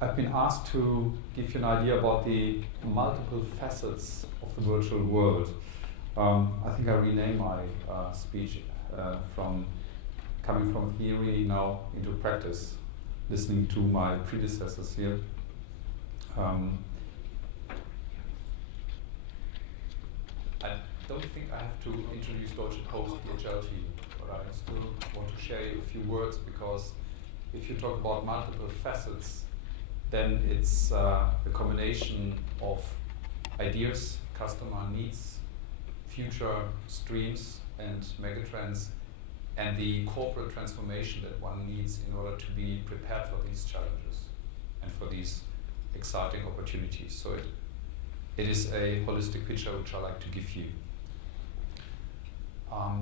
I've been asked to give you an idea about the multiple facets of the virtual world. I think I rename my speech from coming from theory now into practice, listening to my predecessors here. I don't think I have to introduce Deutsche Post DHL to you, but I still want to share a few words, because if you talk about multiple facets, then it's a combination of ideas, customer needs, future streams and megatrends, and the corporate transformation that one needs in order to be prepared for these challenges and for these exciting opportunities. So it is a holistic picture which I like to give you.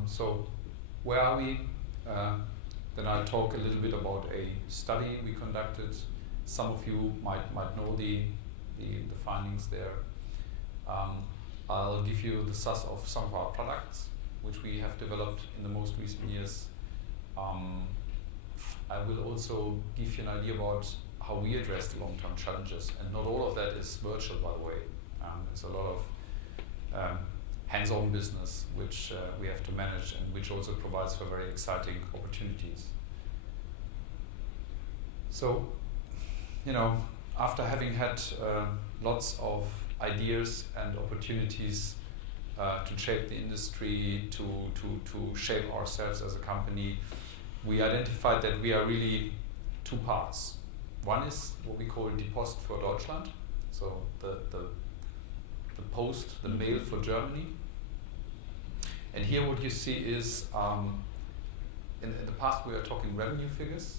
So where are we? Then I'll talk a little bit about a study we conducted. Some of you might know the findings there. I'll give you the suss of some of our products which we have developed in the most recent years. I will also give you an idea about how we address the long-term challenges, and not all of that is virtual, by the way. It's a lot of hands-on business which we have to manage, and which also provides for very exciting opportunities. So, after having had lots of ideas and opportunities to shape the industry, to shape ourselves as a company, we identified that we are really two parts. One is what we call Die Post for Deutschland, so the post, the mail for Germany. And here what you see is, in the past we were talking revenue figures.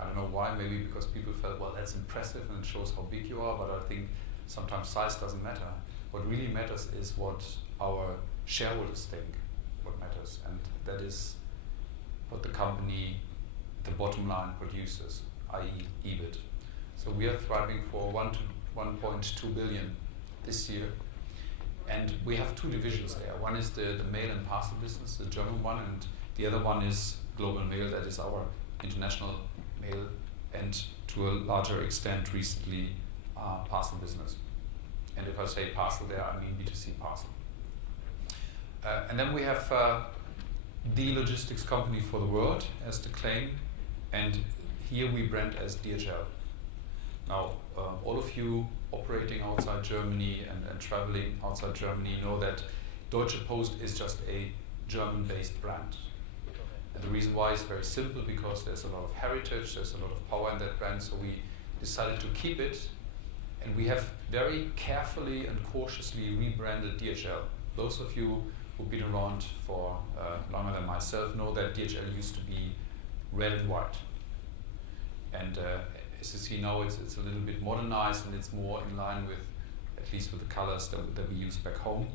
I don't know why, maybe because people felt, well, that's impressive and it shows how big you are, but I think sometimes size doesn't matter. What really matters is what our shareholders think, what matters, and that is what the company, the bottom line, produces, i.e. EBIT. So we are thriving for 1 to 1.2 billion this year, and we have two divisions there. One is the mail and parcel business, the German one, and the other one is global mail, that is our international mail, and to a larger extent recently parcel business. And if I say parcel there, I mean B2C parcel. And then we have the logistics company for the world as the claim, and here we brand as DHL. Now, all of you operating outside Germany and traveling outside Germany know that Deutsche Post is just a German-based brand. And the reason why is very simple, because there's a lot of heritage, there's a lot of power in that brand, so we decided to keep it, and we have very carefully and cautiously rebranded DHL. Those of you who've been around for longer than myself know that DHL used to be red and white. And as you see now, it's a little bit modernized, and it's more in line with, at least with the colors that we use back home.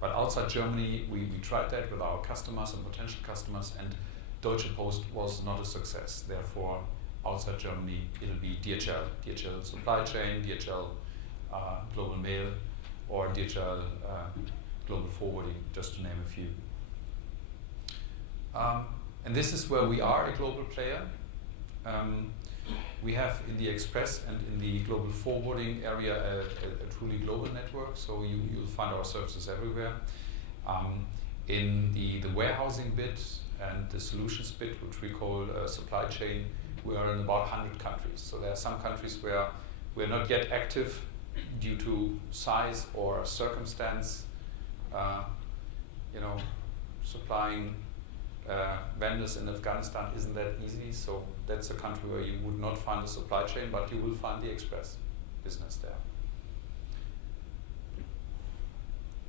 But outside Germany, we tried that with our customers and potential customers, and Deutsche Post was not a success. Therefore, outside Germany, it'll be DHL. DHL Supply Chain, DHL Global Mail, or DHL Global Forwarding, just to name a few. And this is where we are a global player. We have in the express and in the global forwarding area a truly global network, so you'll find our services everywhere. In the warehousing bit and the solutions bit, which we call supply chain, we are in about 100 countries. So there are some countries where we're not yet active due to size or circumstance. Supplying vendors in Afghanistan isn't that easy, so that's a country where you would not find the supply chain, but you will find the express business there.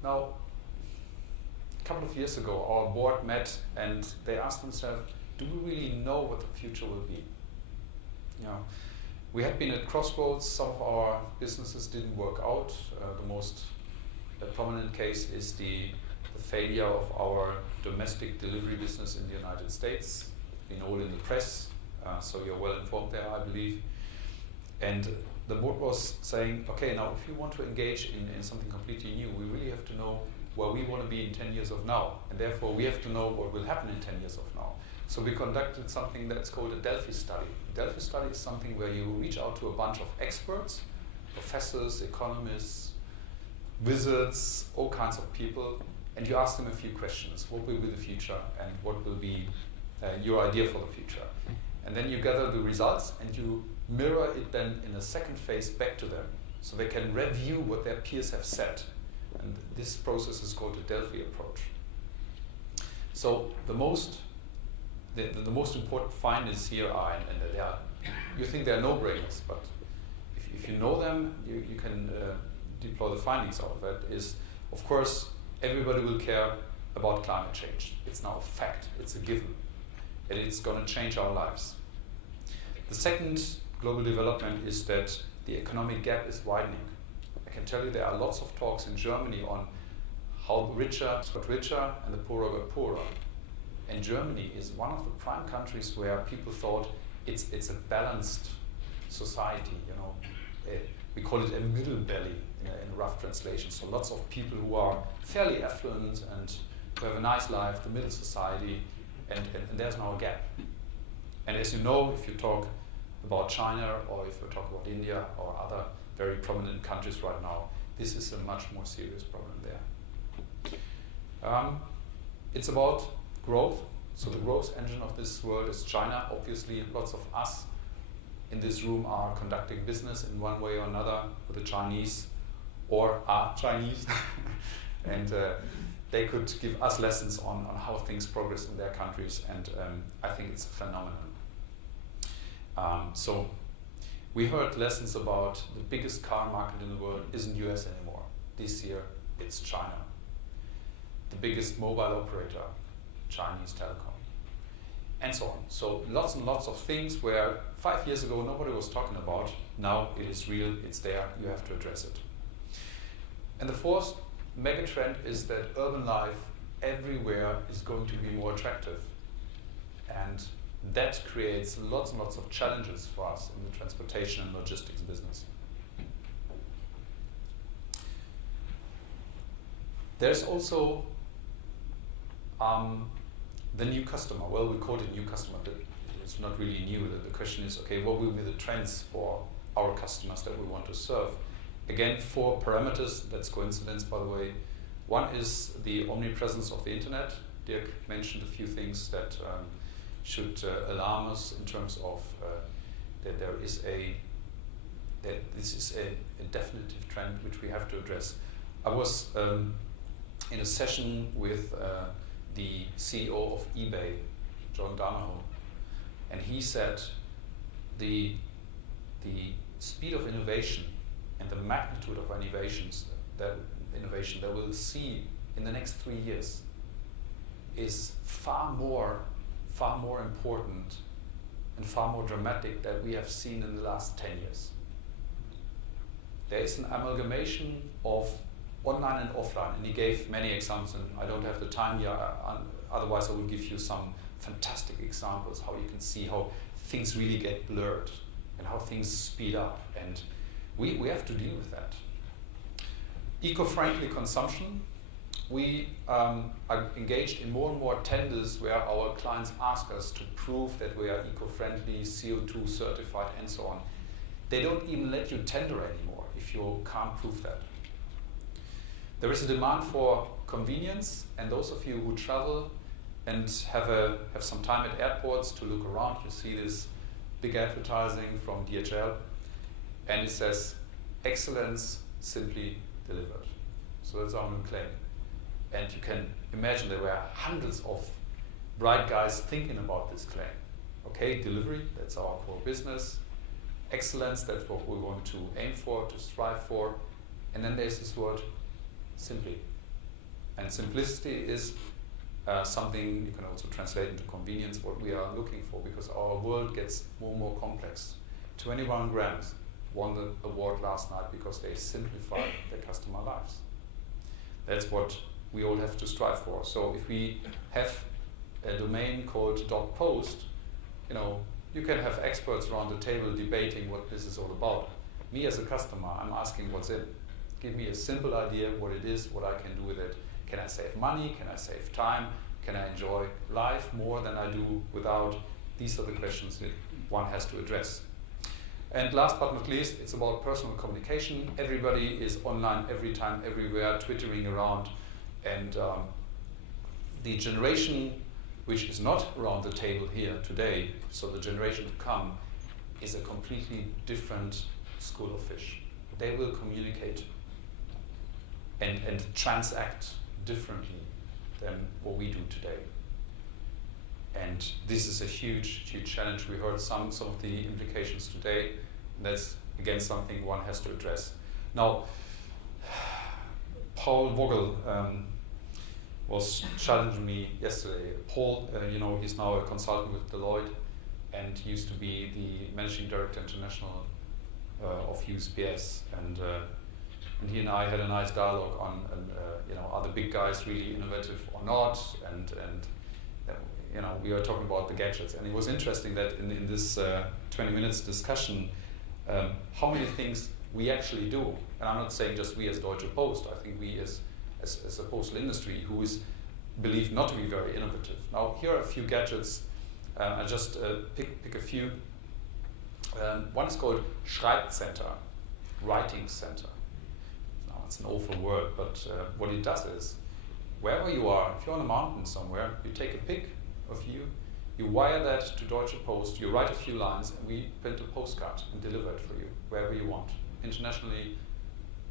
Now, a couple of years ago, our board met and they asked themselves, do we really know what the future will be? We had been at crossroads. Some of our businesses didn't work out. The most prominent case is the failure of our domestic delivery business in the United States. Been all in the press, so you're well informed there, I believe. And the board was saying, okay, now if you want to engage in something completely new, we really have to know where we want to be in 10 years of now, and therefore we have to know what will happen in 10 years of now. So we conducted something that's called a Delphi study. Delphi study is something where you reach out to a bunch of experts, professors, economists, wizards, all kinds of people, and you ask them a few questions. What will be the future, and what will be your idea for the future? And then you gather the results and you mirror it then in a second phase back to them, so they can review what their peers have said. And this process is called the Delphi approach. So the most important findings here are, and they are, you think they are no-brainers, but if you know them, you can deploy the findings out of that. Is, of course, everybody will care about climate change. It's now a fact, it's a given, and it's going to change our lives. The second global development is that the economic gap is widening. I can tell you there are lots of talks in Germany on how the richer got richer and the poorer got poorer. And Germany is one of the prime countries where people thought it's a balanced society. You know, we call it a middle belly in a rough translation. So lots of people who are fairly affluent and who have a nice life, the middle society, and there's now a gap. And as you know, if you talk about China or if you talk about India or other very prominent countries right now, this is a much more serious problem there. It's about growth. So the growth engine of this world is China. Obviously, lots of us in this room are conducting business in one way or another with the Chinese or are Chinese. And they could give us lessons on how things progress in their countries, and I think it's a phenomenon. So we heard lessons about the biggest car market in the world isn't US anymore. This year it's China. The biggest mobile operator, Chinese telecom, and so on. So lots and lots of things where 5 years ago nobody was talking about. Now it is real, it's there, you have to address it. And the fourth mega trend is that urban life everywhere is going to be more attractive. And that creates lots and lots of challenges for us in the transportation and logistics business. There's also the new customer. Well, we call it new customer, but it's not really new. The question is, okay, what will be the trends for our customers that we want to serve? Again, 4 parameters. That's coincidence, by the way. One is the omnipresence of the internet. Dirk mentioned a few things that should alarm us in terms of that this is a definitive trend which we have to address. I was in a session with the CEO of eBay, John Donahoe, and he said the speed of innovation and the magnitude of innovation that we'll see in the next 3 years is far more important and far more dramatic than we have seen in the last 10 years. There is an amalgamation of online and offline, and he gave many examples, and I don't have the time here, otherwise I will give you some fantastic examples how you can see how things really get blurred and how things speed up, and we have to deal with that. Eco-friendly consumption. We are engaged in more and more tenders where our clients ask us to prove that we are eco-friendly, CO2 certified, and so on. They don't even let you tender anymore if you can't prove that. There is a demand for convenience, and those of you who travel and have some time at airports to look around, you see this big advertising from DHL, and it says, "Excellence simply delivered." So that's our new claim. And you can imagine there were hundreds of bright guys thinking about this claim. Okay, delivery, that's our core business. Excellence, that's what we want to aim for, to strive for. And then there's this word, simply. And simplicity is something you can also translate into convenience, what we are looking for, because our world gets more and more complex. 21 grams won the award last night because they simplified their customer lives. That's what we all have to strive for. So if we have a domain called .post, you can have experts around the table debating what this is all about. Me as a customer, I'm asking what's in. Give me a simple idea what it is, what I can do with it. Can I save money? Can I save time? Can I enjoy life more than I do without? These are the questions that one has to address. And last but not least, it's about personal communication. Everybody is online every time, everywhere, twittering around. And the generation which is not around the table here today, so the generation to come, is a completely different school of fish. They will communicate and transact differently than what we do today. And this is a huge, huge challenge. We heard some of the implications today. And that's, again, something one has to address. Now, Paul Vogel was challenging me yesterday. Paul, he's now a consultant with Deloitte and used to be the managing director international of USPS. And he and I had a nice dialogue on, are the big guys really innovative or not? And we were talking about the gadgets. And it was interesting that in this 20 minutes discussion, how many things we actually do. And I'm not saying just we as Deutsche Post, I think we as a postal industry who is believed not to be very innovative. Now, here are a few gadgets. I'll just pick a few. One is called Schreibcenter, writing center. Now, it's an awful word, but what it does is, wherever you are, if you're on a mountain somewhere, you take a pic of you wire that to Deutsche Post, you write a few lines, and we print a postcard and deliver it for you, wherever you want, internationally,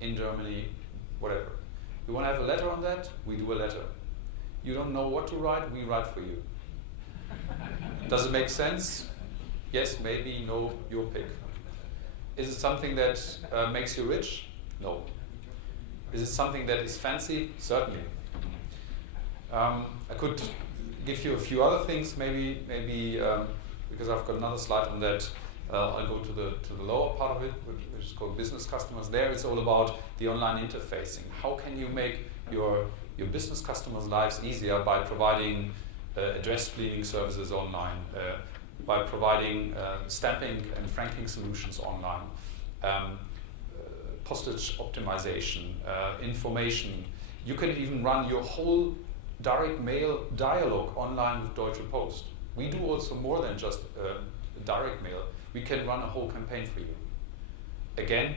in Germany, whatever. You want to have a letter on that? We do a letter. You don't know what to write? We write for you. Does it make sense? Yes, maybe, no, your pick. Is it something that makes you rich? No. Is it something that is fancy? Certainly. I could give you a few other things, maybe because I've got another slide on that. I'll go to the lower part of it, which is called business customers. There it's all about the online interfacing. How can you make your business customers' lives easier by providing address cleaning services online, by providing stamping and franking solutions online, postage optimization, information. You can even run your whole direct mail dialogue online with Deutsche Post. We do also more than just direct mail. We can run a whole campaign for you. Again,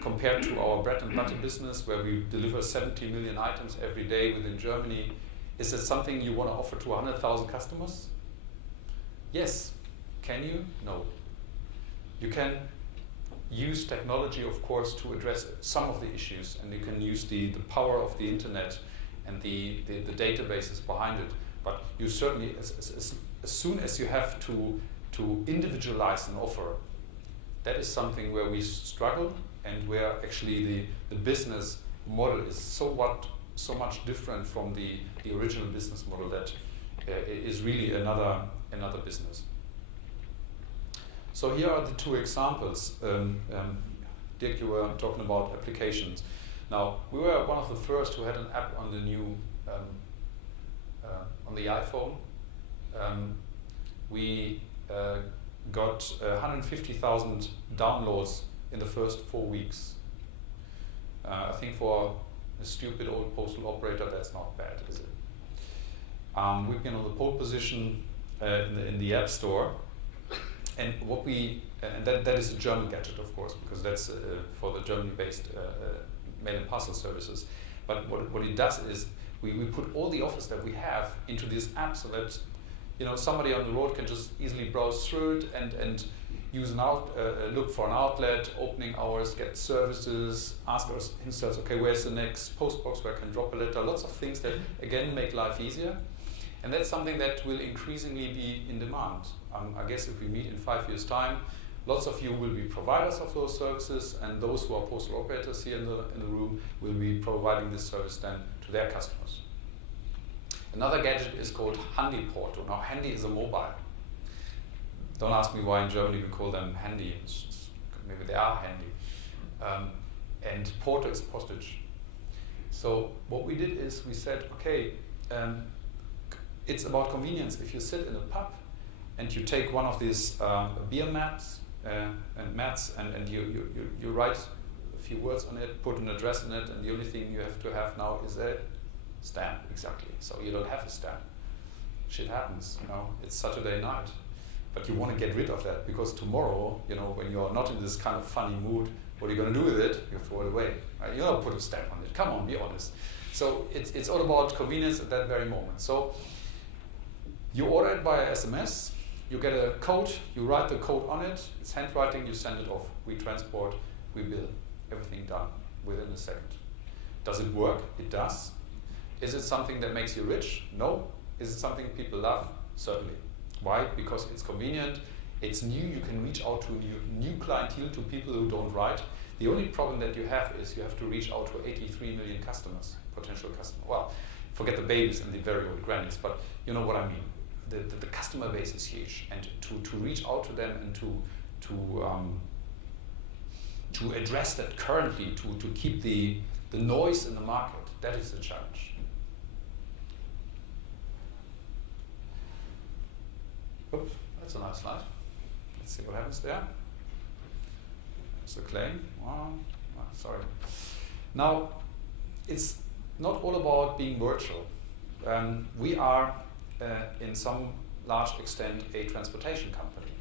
compared to our bread and butter business where we deliver 70 million items every day within Germany, is it something you want to offer to 100,000 customers? Yes. Can you? No. You can use technology, of course, to address some of the issues, and you can use the power of the internet and the databases behind it. But you certainly, as soon as you have to individualize an offer, that is something where we struggle and where actually the business model is so much different from the original business model that is really another business. So here are the two examples. Dirk, you were talking about applications. Now, we were one of the first who had an app on the new, on the iPhone. We got 150,000 downloads in the first 4 weeks. I think for a stupid old postal operator, that's not bad, is it? We've been on the pole position in the App Store. And that is a German gadget, of course, because that's for the Germany-based mail and parcel services. But what it does is we put all the offers that we have into this app so that somebody on the road can just easily browse through it and use look for an outlet, opening hours, get services, ask himself, okay, where's the next post box where I can drop a letter? Lots of things that again make life easier. And that's something that will increasingly be in demand. I guess if we meet in 5 years' time, lots of you will be providers of those services, and those who are postal operators here in the room will be providing this service then to their customers. Another gadget is called Handy Porto. Now, Handy is a mobile. Don't ask me why in Germany we call them handy. Maybe they are handy. And Porto is postage. So what we did is we said, okay, it's about convenience. If you sit in a pub and you take one of these beer mats and you write a few words on it, put an address in it, and the only thing you have to have now is a Stamp, exactly. So you don't have a stamp. Shit happens, it's Saturday night. But you want to get rid of that, because tomorrow, when you're not in this kind of funny mood, what are you going to do with it? You throw it away. Right? You don't put a stamp on it. Come on, be honest. So it's all about convenience at that very moment. So you order it via SMS, you get a code, you write the code on it, it's handwriting, you send it off. We transport, we bill. Everything done within a second. Does it work? It does. Is it something that makes you rich? No. Is it something people love? Certainly. Why? Because it's convenient, it's new, you can reach out to new clientele, to people who don't write. The only problem that you have is you have to reach out to 83 million customers, potential customers. Well, forget the babies and the very old grannies, but you know what I mean. The customer base is huge, and to reach out to them and to address that currently, to keep the noise in the market, that is the challenge. Oops, that's a nice slide. Let's see what happens there. That's the claim. Sorry. Now, it's not all about being virtual. We are, in some large extent, a transportation company.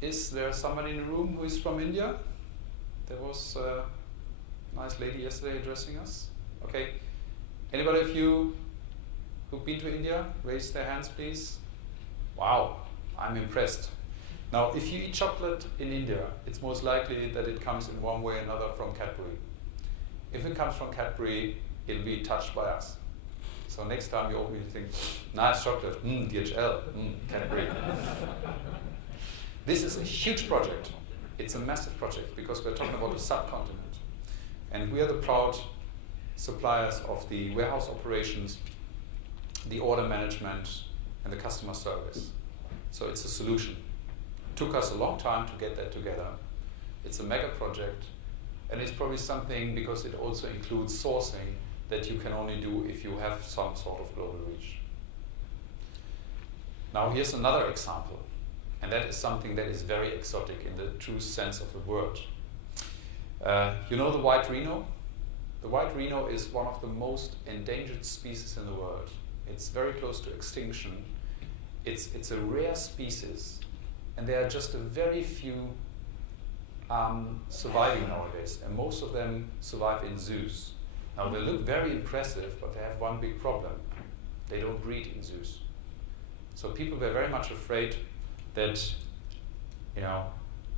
Is there somebody in the room who is from India? There was a nice lady yesterday addressing us. Okay. Anybody of you who've been to India? Raise their hands, please. Wow, I'm impressed. Now, if you eat chocolate in India, it's most likely that it comes in one way or another from Cadbury. If it comes from Cadbury, it'll be touched by us. So next time you open it, you think, nice chocolate, DHL, Cadbury. This is a huge project. It's a massive project, because we're talking about a subcontinent. And we are the proud suppliers of the warehouse operations, the order management, and the customer service. So it's a solution. It took us a long time to get that together. It's a mega project, and it's probably something, because it also includes sourcing, that you can only do if you have some sort of global reach. Now here's another example, and that is something that is very exotic in the true sense of the word. You know the white rhino? The white rhino is one of the most endangered species in the world. It's very close to extinction. It's a rare species, and there are just a very few surviving nowadays, and most of them survive in zoos. Now they look very impressive, but they have one big problem. They don't breed in zoos. So people were very much afraid that,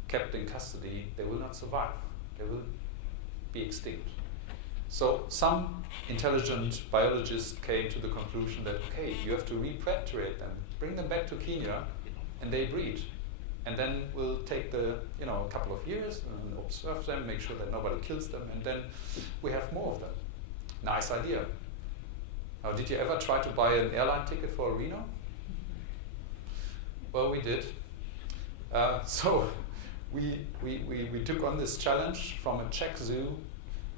kept in custody, they will not survive. They will be extinct. So some intelligent biologists came to the conclusion that, okay, you have to repatriate them, bring them back to Kenya, and they breed. And then we'll take a couple of years and observe them, make sure that nobody kills them, and then we have more of them. Nice idea. Now, did you ever try to buy an airline ticket for a rhino? Well, we did. So we took on this challenge from a Czech zoo,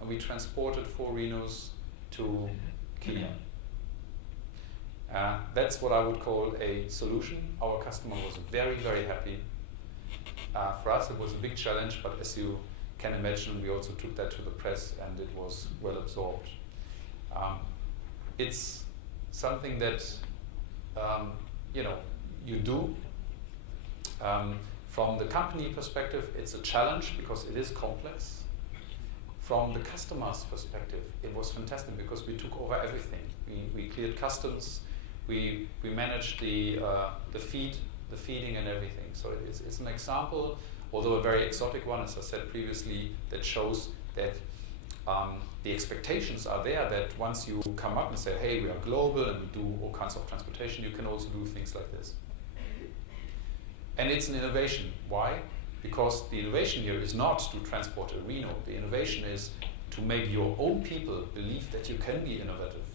and we transported 4 rhinos to Kenya. That's what I would call a solution. Our customer was very, very happy. For us, it was a big challenge, but as you can imagine, we also took that to the press, and it was well absorbed. It's something that you do. From the company perspective, it's a challenge because it is complex. From the customer's perspective, it was fantastic because we took over everything. We cleared customs, we managed the feeding and everything. So it's an example, although a very exotic one, as I said previously, that shows that the expectations are there, that once you come up and say, hey, we are global and we do all kinds of transportation, you can also do things like this. And it's an innovation. Why? Because the innovation here is not to transport a rhino. The innovation is to make your own people believe that you can be innovative.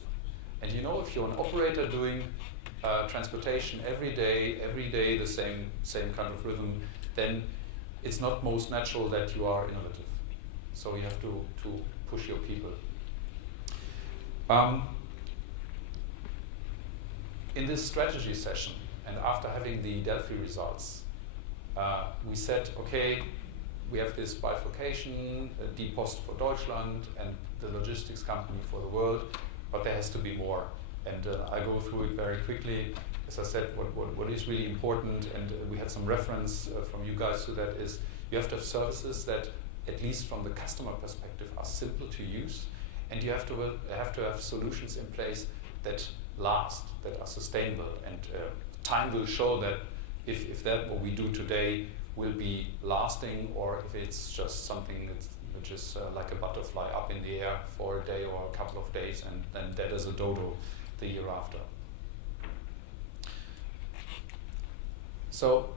And if you're an operator doing transportation every day the same kind of rhythm, then it's not most natural that you are innovative. So you have to push your people. In this strategy session, and after having the Delphi results, we said, okay, we have this bifurcation, Die Post for Deutschland and the logistics company for the world, but there has to be more. And I go through it very quickly. As I said, what is really important, and we had some reference from you guys to that, is you have to have services that, at least from the customer perspective, are simple to use, and you have to have solutions in place that last, that are sustainable. And time will show that if that what we do today will be lasting, or if it's just something which is like a butterfly up in the air for a day or a couple of days, and then dead as a dodo the year after. So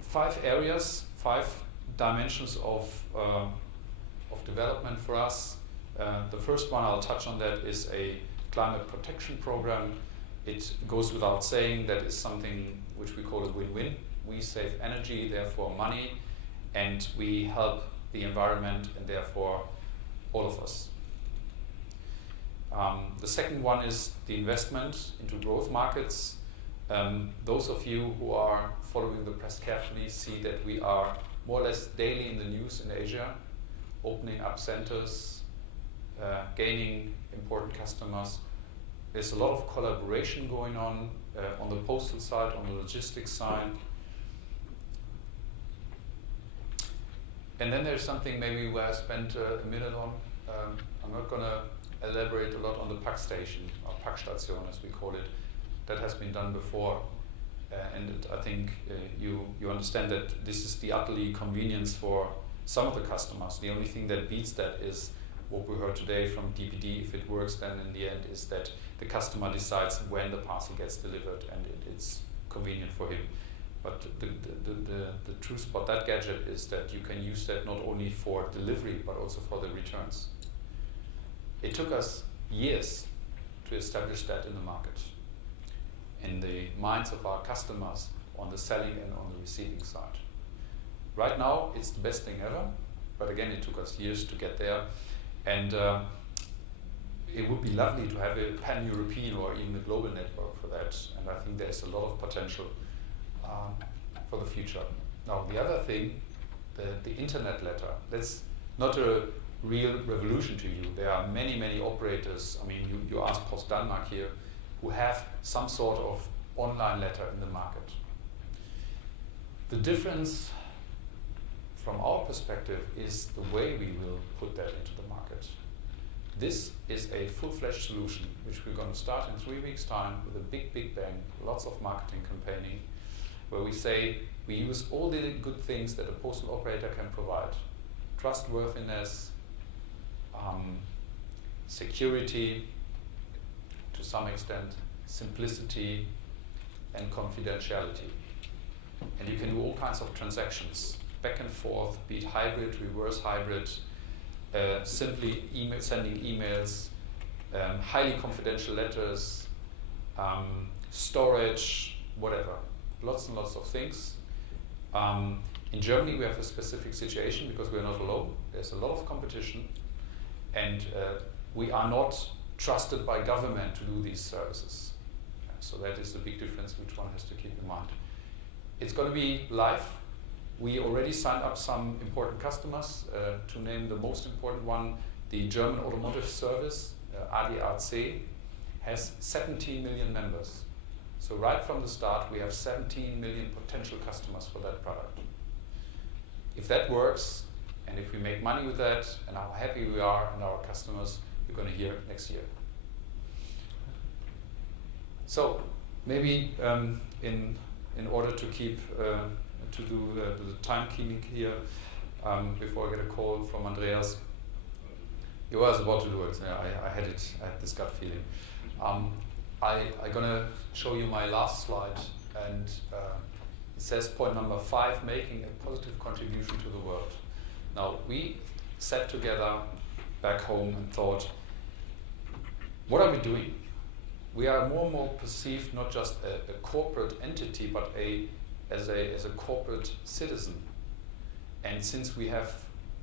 5 areas, 5 dimensions of development for us. The first one, I'll touch on that, is a climate protection program. It goes without saying that is something which we call a win-win. We save energy, therefore money, and we help the environment, and therefore all of us. The second one is the investment into growth markets. Those of you who are following the press carefully see that we are more or less daily in the news in Asia, opening up centers, gaining important customers. There's a lot of collaboration going on the postal side, on the logistics side. And then there's something maybe where I spent a minute on. I'm not going to elaborate a lot on the pack station, or Packstation as we call it. That has been done before. And I think you understand that this is the utterly convenience for some of the customers. The only thing that beats that is what we heard today from DPD. If it works, then in the end is that the customer decides when the parcel gets delivered, and it's convenient for him. But the truth about that gadget is that you can use that not only for delivery, but also for the returns. It took us years to establish that in the market, in the minds of our customers, on the selling and on the receiving side. Right now, it's the best thing ever, but again, it took us years to get there. And it would be lovely to have a pan-European or even a global network for that. And I think there's a lot of potential for the future. Now, the other thing, the internet letter, that's not a real revolution to you. There are many, many operators. I mean, you asked Post Denmark here, who have some sort of online letter in the market. The difference from our perspective is the way we will put that into the market. This is a full-fledged solution, which we're going to start in 3 weeks' time with a big, big bang, lots of marketing campaigning, where we say we use all the good things that a postal operator can provide. Trustworthiness, security, to some extent, simplicity, and confidentiality. And you can do all kinds of transactions, back and forth, be it hybrid, reverse hybrid, simply sending emails, highly confidential letters, storage, whatever. Lots and lots of things. In Germany, we have a specific situation because we're not alone. There's a lot of competition, and we are not trusted by government to do these services. So that is the big difference which one has to keep in mind. It's going to be live. We already signed up some important customers. To name the most important one, the German Automotive Service, ADAC, has 17 million members. So right from the start, we have 17 million potential customers for that product. If that works, and if we make money with that, and how happy we are and our customers, you're going to hear next year. So maybe in order to keep to do the timekeeping here, before I get a call from Andreas, he was about to do it. I had this gut feeling. I'm gonna show you my last slide, and it says point number 5, making a positive contribution to the world. Now, we sat together back home and thought, what are we doing? We are more and more perceived not just a corporate entity, but as a corporate citizen. And since we have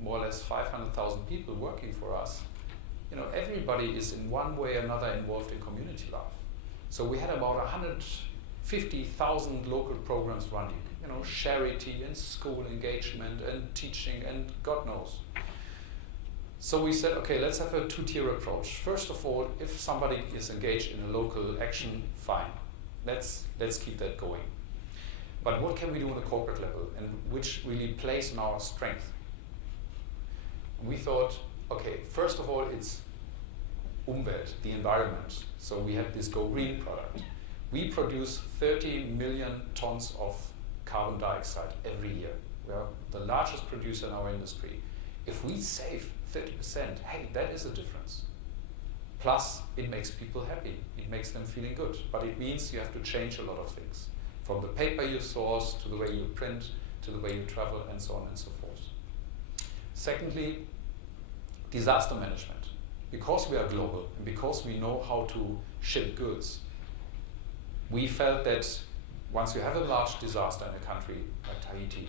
more or less 500,000 people working for us, everybody is in one way or another involved in community life. So we had about 150,000 local programs running, charity and school engagement and teaching and God knows. So we said, okay, let's have a two-tier approach. First of all, if somebody is engaged in a local action, fine. Let's keep that going. But what can we do on a corporate level, and which really plays on our strength? We thought, okay, first of all, it's Umwelt, the environment. So we have this Go Green product. We produce 30 million tons of carbon dioxide every year. We are the largest producer in our industry. If we save 30%, hey, that is a difference. Plus, it makes people happy. It makes them feeling good. But it means you have to change a lot of things. From the paper you source, to the way you print, to the way you travel, and so on and so forth. Secondly, disaster management. Because we are global, and because we know how to ship goods, we felt that once you have a large disaster in a country like Tahiti,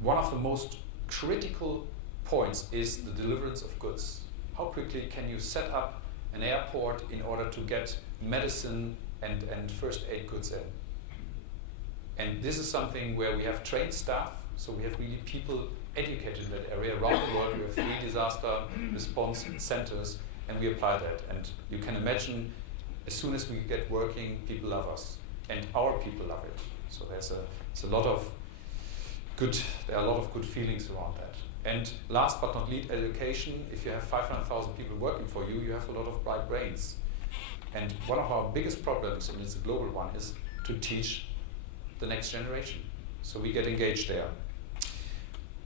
one of the most critical points is the deliverance of goods. How quickly can you set up an airport in order to get medicine and first aid goods in? And this is something where we have trained staff, so we have really people educated in that area. Around the world, we have 3 disaster response centers, and we apply that. And you can imagine, as soon as we get working, people love us, and our people love it. So there are a lot of good feelings around that. And last but not least, education. If you have 500,000 people working for you, you have a lot of bright brains. And one of our biggest problems, and it's a global one, is to teach the next generation. So we get engaged there.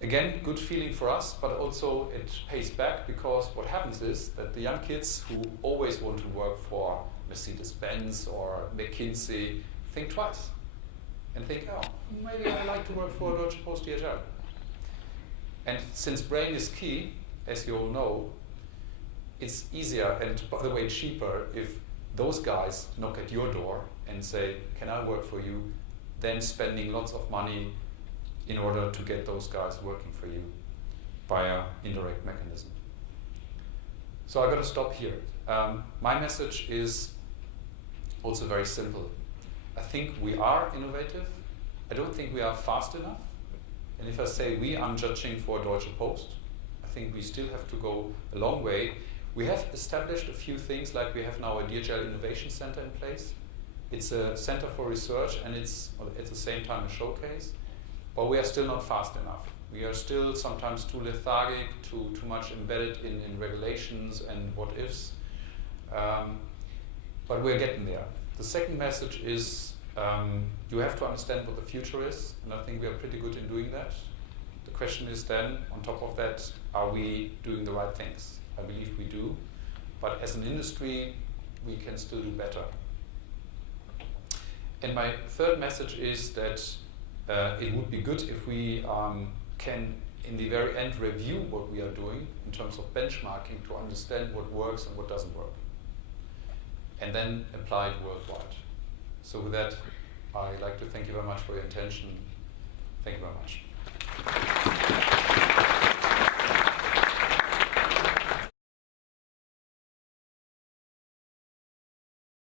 Again, good feeling for us, but also it pays back, because what happens is that the young kids who always want to work for Mercedes-Benz or McKinsey think twice and think, oh, maybe I like to work for Deutsche Post DHL. And since brain is key, as you all know, it's easier and, by the way, cheaper if those guys knock at your door and say, can I work for you, than spending lots of money in order to get those guys working for you via indirect mechanism. So I got to stop here. My message is also very simple. I think we are innovative. I don't think we are fast enough. And if I say we, I'm judging for Deutsche Post. I think we still have to go a long way. We have established a few things, like we have now a DHL Innovation Center in place. It's a center for research, and it's at the same time a showcase. But we are still not fast enough. We are still sometimes too lethargic, too much embedded in regulations and what ifs. But we're getting there. The second message is you have to understand what the future is, and I think we are pretty good in doing that. The question is then, on top of that, are we doing the right things? I believe we do, but as an industry, we can still do better. And my third message is that it would be good if we can, in the very end, review what we are doing in terms of benchmarking to understand what works and what doesn't work, and then apply it worldwide. So with that, I'd like to thank you very much for your attention. Thank you very much.